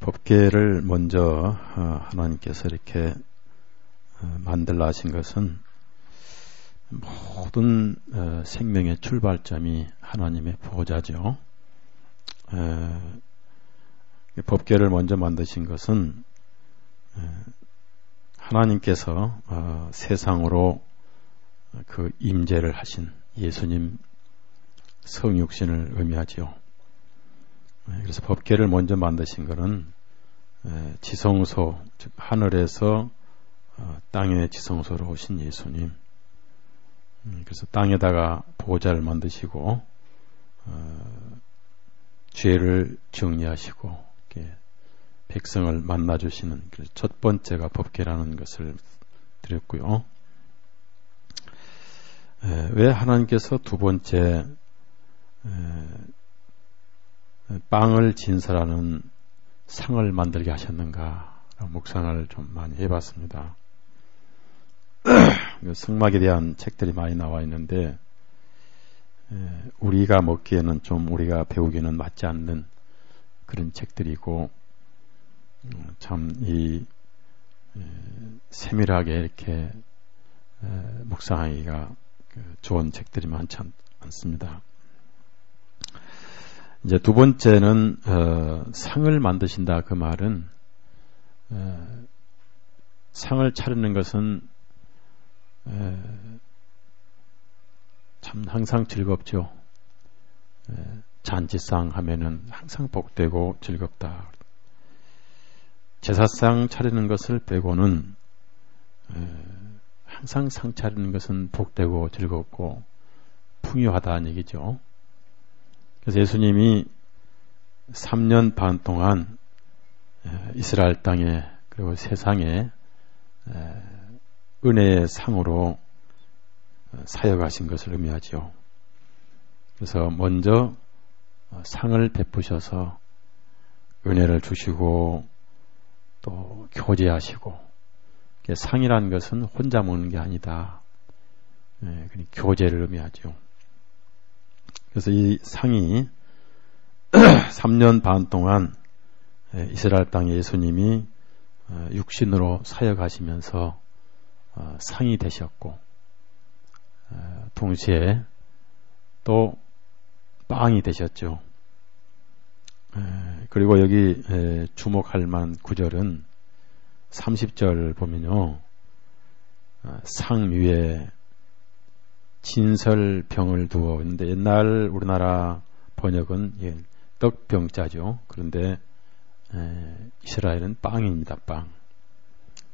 법궤를 먼저 하나님께서 이렇게 만들라 하신 것은 모든 생명의 출발점이 하나님의 보호자죠. 법궤를 먼저 만드신 것은 하나님께서 세상으로 그 임재를 하신 예수님 성육신을 의미하죠. 그래서 법궤를 먼저 만드신 것은 지성소, 즉 하늘에서 땅의 지성소로 오신 예수님. 그래서 땅에다가 보호자를 만드시고 죄를 정리하시고 이렇게 백성을 만나주시는 첫 번째가 법궤라는 것을 드렸고요. 왜 하나님께서 두 번째 빵을 진설하는 상을 만들게 하셨는가 묵상을 좀 많이 해봤습니다. 성막에 대한 책들이 많이 나와 있는데 우리가 먹기에는 좀 우리가 배우기에는 맞지 않는 그런 책들이고 참 이 세밀하게 이렇게 묵상하기가 좋은 책들이 많지 않습니다. 이제 두 번째는 상을 만드신다. 그 말은 상을 차리는 것은 참 항상 즐겁죠. 잔치상 하면은 항상 복되고 즐겁다. 제사상 차리는 것을 빼고는 항상 상 차리는 것은 복되고 즐겁고 풍요하다는 얘기죠. 그래서 예수님이 3년 반 동안 이스라엘 땅에 그리고 세상에 은혜의 상으로 사역하신 것을 의미하죠. 그래서 먼저 상을 베푸셔서 은혜를 주시고 또 교제하시고, 상이라는 것은 혼자 먹는 게 아니다. 교제를 의미하죠. 그래서 이 상이 3년 반 동안 이스라엘 땅에 예수님이 육신으로 사역하시면서 상이 되셨고, 동시에 또 빵이 되셨죠. 그리고 여기 주목할 만한 구절은 30절 보면요, 상 위에 진설병을 두어 있는데, 옛날 우리나라 번역은 떡병자죠. 그런데 이스라엘은 빵입니다. 빵.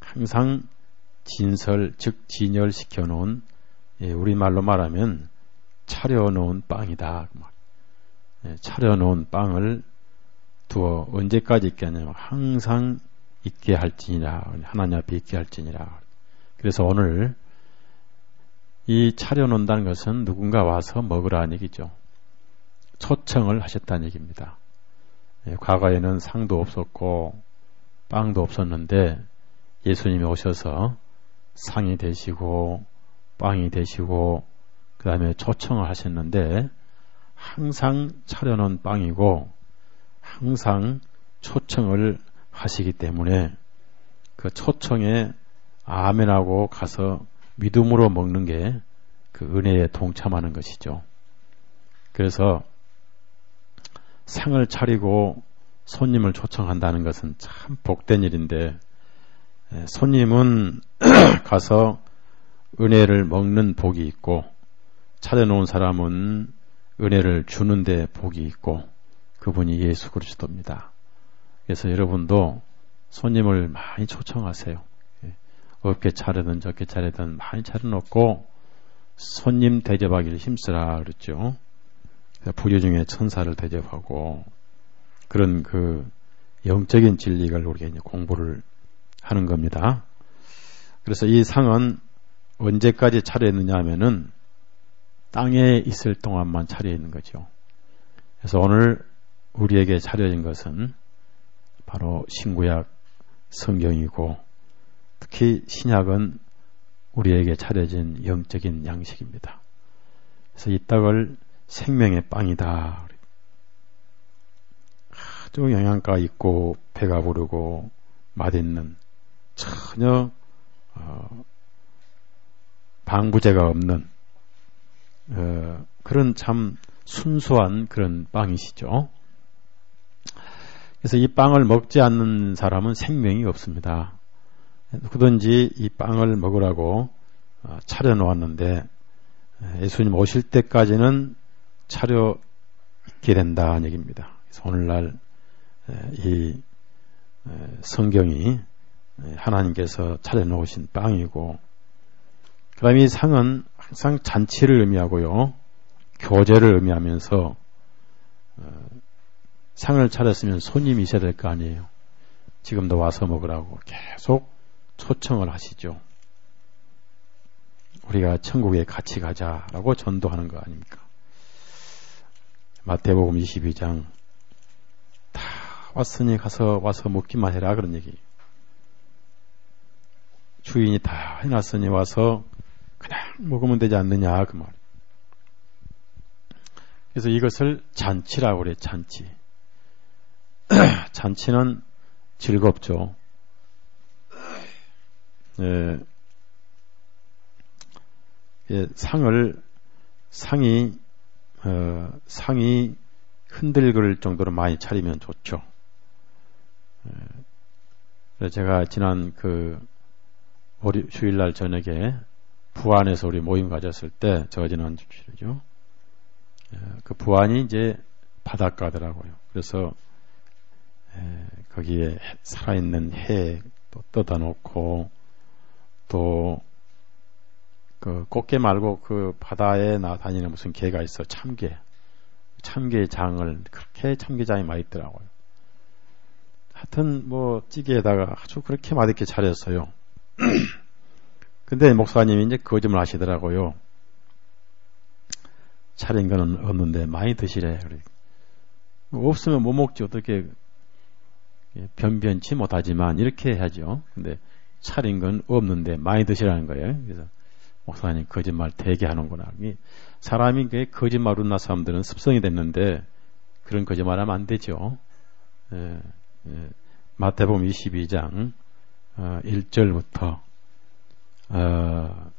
항상 진설, 즉 진열시켜 놓은, 우리말로 말하면 차려놓은 빵이다. 차려놓은 빵을 두어 언제까지 있게 하냐면 항상 있게 할지니라. 하나님 앞에 있게 할지니라. 그래서 오늘 이 차려놓는다는 것은 누군가 와서 먹으라는 얘기죠. 초청을 하셨다는 얘기입니다. 과거에는 상도 없었고 빵도 없었는데 예수님이 오셔서 상이 되시고 빵이 되시고 그 다음에 초청을 하셨는데, 항상 차려놓은 빵이고 항상 초청을 하시기 때문에 그 초청에 아멘하고 가서 믿음으로 먹는 게 그 은혜에 동참하는 것이죠. 그래서 상을 차리고 손님을 초청한다는 것은 참 복된 일인데, 손님은 가서 은혜를 먹는 복이 있고, 차려놓은 사람은 은혜를 주는데 복이 있고, 그분이 예수 그리스도입니다. 그래서 여러분도 손님을 많이 초청하세요. 어렵게 차리든 적게 차리든 많이 차려놓고 손님 대접하기를 힘쓰라 그랬죠. 부류 중에 천사를 대접하고, 그런 그 영적인 진리를 우리가 이제 공부를 하는 겁니다. 그래서 이 상은 언제까지 차려있느냐 하면은 땅에 있을 동안만 차려있는 거죠. 그래서 오늘 우리에게 차려진 것은 바로 신구약 성경이고, 특히 신약은 우리에게 차려진 영적인 양식입니다. 그래서 이 떡을 생명의 빵이다. 또 영양가 있고 배가 부르고 맛있는 전혀 방부제가 없는 그런 참 순수한 그런 빵이시죠. 그래서 이 빵을 먹지 않는 사람은 생명이 없습니다. 누구든지 이 빵을 먹으라고 차려놓았는데 예수님 오실 때까지는 차려 있게 된다는 얘기입니다. 그래서 오늘날 이 성경이 하나님께서 차려놓으신 빵이고, 그 다음에 이 상은 항상 잔치를 의미하고요, 교제를 의미하면서 상을 차렸으면 손님이 있어야 될 거 아니에요. 지금도 와서 먹으라고 계속 초청을 하시죠. 우리가 천국에 같이 가자라고 전도하는 거 아닙니까? 마태복음 22장 다 왔으니 와서 먹기만 해라 그런 얘기. 주인이 다 해놨으니 와서 그냥 먹으면 되지 않느냐 그 말. 그래서 이것을 잔치라고 그래. 잔치. 잔치는 즐겁죠. 상이 흔들거릴 정도로 많이 차리면 좋죠. 제가 지난 주일날 저녁에 부안에서 우리 모임 가졌을 때, 제가 지난 주일이죠. 그 부안이 이제 바닷가더라고요. 그래서 거기에 살아있는 해 또 떠다 놓고, 또 그 꽃게 말고 그 바다에 다니는 무슨 개가 있어. 참게장을 그렇게 참게장이 맛있더라고요. 하여튼 뭐 찌개에다가 아주 그렇게 맛있게 차렸어요. 근데 목사님이 이제 거짓말 하시더라고요. 차린 거는 없는데 많이 드시래. 없으면 못 먹지. 어떻게 변변치 못하지만 이렇게 해야죠. 근데 차린 건 없는데 많이 드시라는 거예요. 그래서 목사님 거짓말 되게 하는구나. 사람이 거짓말 웃나 사람들은 습성이 됐는데 그런 거짓말하면 안 되죠. 마태복음 22장 1절부터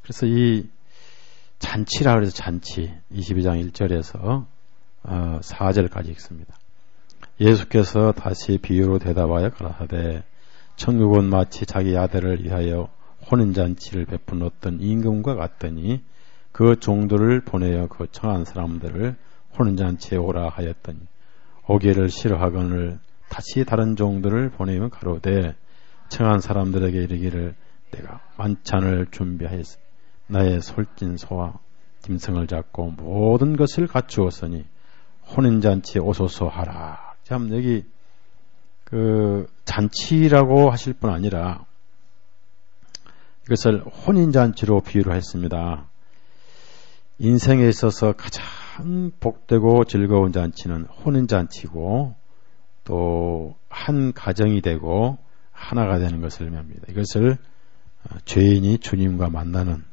그래서 이 잔치라 그래서 잔치 22장 1절에서 4절까지 읽습니다. 예수께서 다시 비유로 대답하여 가라사대 천국은 마치 자기 아들을 위하여 혼인잔치를 베푼 어떤 임금과 같더니 그 종들을 보내어 그 청한 사람들을 혼인잔치에 오라 하였더니 오기를 싫어하거늘 다시 다른 종들을 보내면 가로되 청한 사람들에게 이르기를 내가 만찬을 준비하였으니 나의 솔진 소와 짐승을 잡고 모든 것을 갖추었으니 혼인잔치에 오소서 하라. 참 여기 잔치라고 하실 뿐 아니라 이것을 혼인잔치로 비유를 했습니다. 인생에 있어서 가장 복되고 즐거운 잔치는 혼인잔치고 또 한 가정이 되고 하나가 되는 것을 의미합니다. 이것을 죄인이 주님과 만나는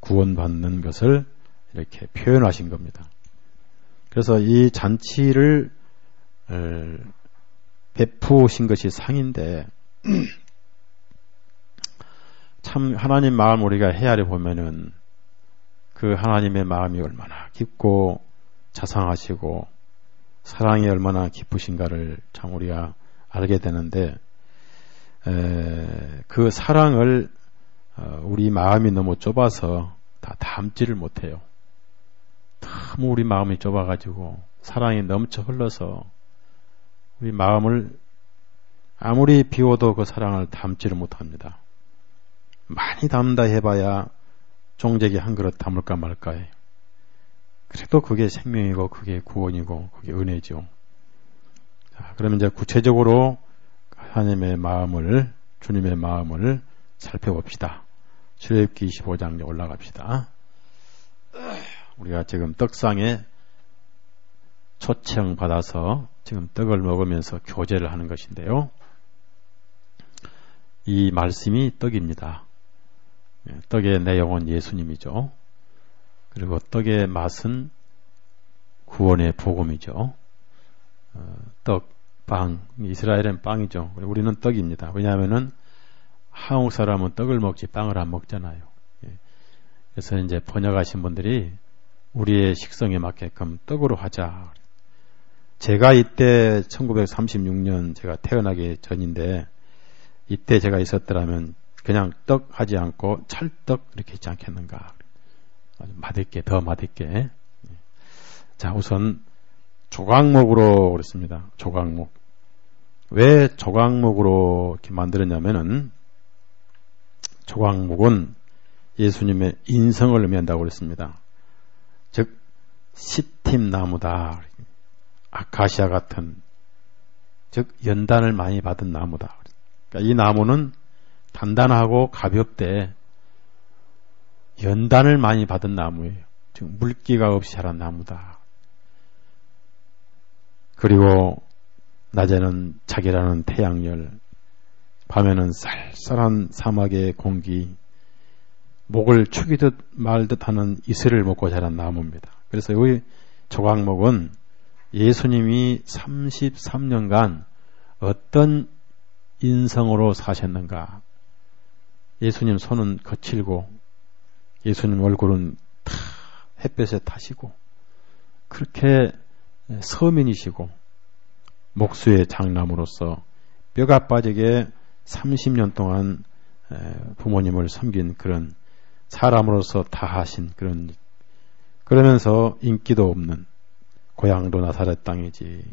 구원받는 것을 이렇게 표현하신 겁니다. 그래서 이 잔치를 베푸신 것이 상인데 참 하나님 마음 우리가 헤아려 보면은 그 하나님의 마음이 얼마나 깊고 자상하시고 사랑이 얼마나 깊으신가를 참 우리가 알게 되는데 그 사랑을 우리 마음이 너무 좁아서 다 담지를 못해요. 너무 우리 마음이 좁아가지고 사랑이 넘쳐 흘러서 우리 마음을 아무리 비워도 그 사랑을 담지를 못합니다. 많이 담다 해봐야 종제기 한 그릇 담을까 말까요. 그래도 그게 생명이고 그게 구원이고 그게 은혜죠. 자, 그러면 이제 구체적으로 하나님의 마음을, 주님의 마음을 살펴봅시다. 출애굽기 25장에 올라갑시다. 우리가 지금 떡상에 초청받아서 지금 떡을 먹으면서 교제를 하는 것인데요. 이 말씀이 떡입니다. 떡의 내용은 예수님이죠. 그리고 떡의 맛은 구원의 복음이죠. 떡 빵, 이스라엘은 빵이죠. 우리는 떡입니다. 왜냐하면은 한국 사람은 떡을 먹지 빵을 안 먹잖아요. 그래서 이제 번역하신 분들이 우리의 식성에 맞게끔 떡으로 하자. 제가 이때 1936년 제가 태어나기 전인데 이때 제가 있었더라면 그냥 떡 하지 않고 찰떡 이렇게 있지 않겠는가. 아주 맛있게, 더 맛있게. 자, 우선 조각목으로 그랬습니다. 조각목. 왜 조각목으로 이렇게 만들었냐면은 조각목은 예수님의 인성을 의미한다고 그랬습니다. 즉 시팀 나무다. 아카시아 같은, 즉 연단을 많이 받은 나무다. 그러니까 이 나무는 단단하고 가볍되 연단을 많이 받은 나무예요. 즉 물기가 없이 자란 나무다. 그리고 낮에는 자기라는 태양열, 밤에는 쌀쌀한 사막의 공기, 목을 축이듯 말듯 하는 이슬을 먹고 자란 나무입니다. 그래서 이 조각목은 예수님이 33년간 어떤 인성으로 사셨는가. 예수님 손은 거칠고 예수님 얼굴은 다 햇볕에 타시고 그렇게 서민이시고 목수의 장남으로서 뼈가 빠지게 30년 동안 부모님을 섬긴 그런 사람으로서 다하신 그러면서 인기도 없는, 고향도 나사렛 땅이지,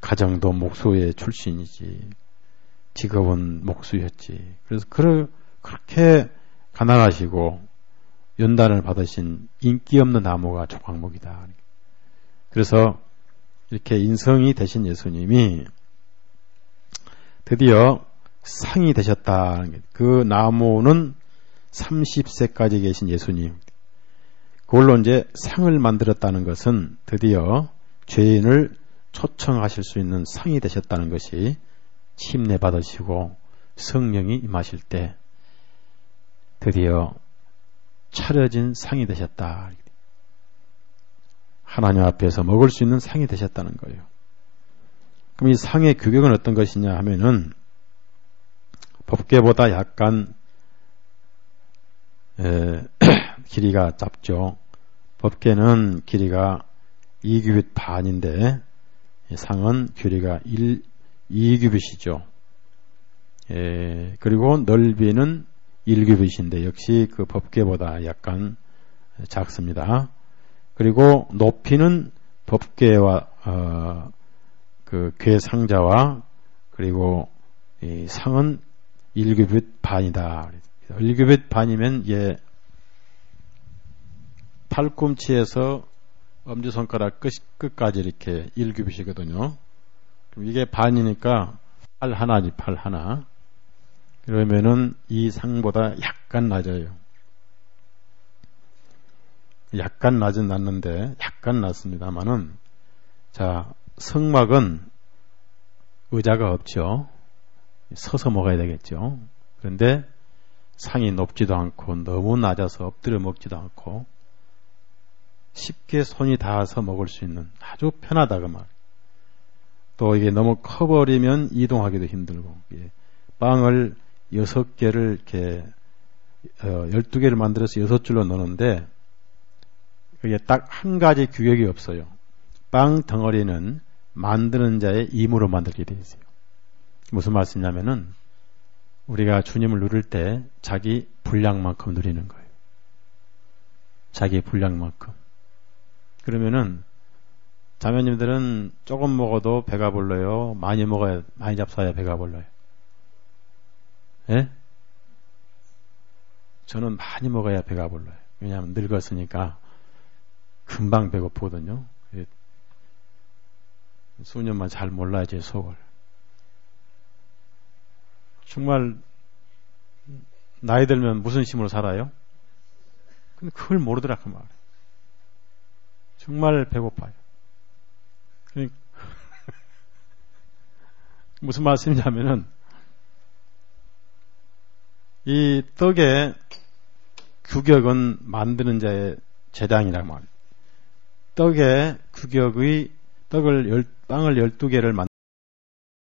가정도 목수의 출신이지, 직업은 목수였지. 그래서 그렇게 가난하시고 연단을 받으신 인기 없는 나무가 조각목이다. 그래서 이렇게 인성이 되신 예수님이 드디어 상이 되셨다. 그 나무는 30세까지 계신 예수님. 그걸로 이제 상을 만들었다는 것은 드디어 죄인을 초청하실 수 있는 상이 되셨다는 것이 침례 받으시고 성령이 임하실 때 드디어 차려진 상이 되셨다. 하나님 앞에서 먹을 수 있는 상이 되셨다는 거예요. 그럼 이 상의 규격은 어떤 것이냐 하면은 법궤보다 약간 길이가 짧죠. 법궤는 길이가 2규빗 반인데 상은 길이가 2규빗이죠. 그리고 넓이는 1규빗인데 역시 그 법궤보다 약간 작습니다. 그리고 높이는 법궤와 그 궤 상자와 그리고 이 상은 1규빗 반이다. 1규빗 반이면 팔꿈치에서 엄지손가락 끝까지 이렇게 1규빗이거든요. 이게 반이니까 팔 하나지, 팔 하나. 그러면은 이 상보다 약간 낮아요. 약간 낮는데, 약간 낮습니다만은, 자, 성막은 의자가 없죠. 서서 먹어야 되겠죠. 그런데 상이 높지도 않고 너무 낮아서 엎드려 먹지도 않고 쉽게 손이 닿아서 먹을 수 있는 아주 편하다 그 말. 또 이게 너무 커버리면 이동하기도 힘들고 빵을 6개를 이렇게 12개를 만들어서 6줄로 넣는데 그게 딱 한 가지 규격이 없어요. 빵 덩어리는 만드는 자의 임으로 만들게 되어 있어요. 무슨 말씀이냐면은 우리가 주님을 누릴 때 자기 분량만큼 누리는 거예요. 자기 분량만큼. 그러면은 자매님들은 조금 먹어도 배가 불러요? 많이 잡숴야 배가 불러요? 예? 저는 많이 먹어야 배가 불러요. 왜냐하면 늙었으니까 금방 배고프거든요. 수년만 잘 몰라요, 제 속을. 정말 나이 들면 무슨 힘으로 살아요? 근데 그걸 모르더라 그 말이에요. 정말 배고파요. 무슨 말씀이냐면은 이 떡의 규격은 만드는 자의 재량이란 말이에요. 떡의 규격의 빵을 12개를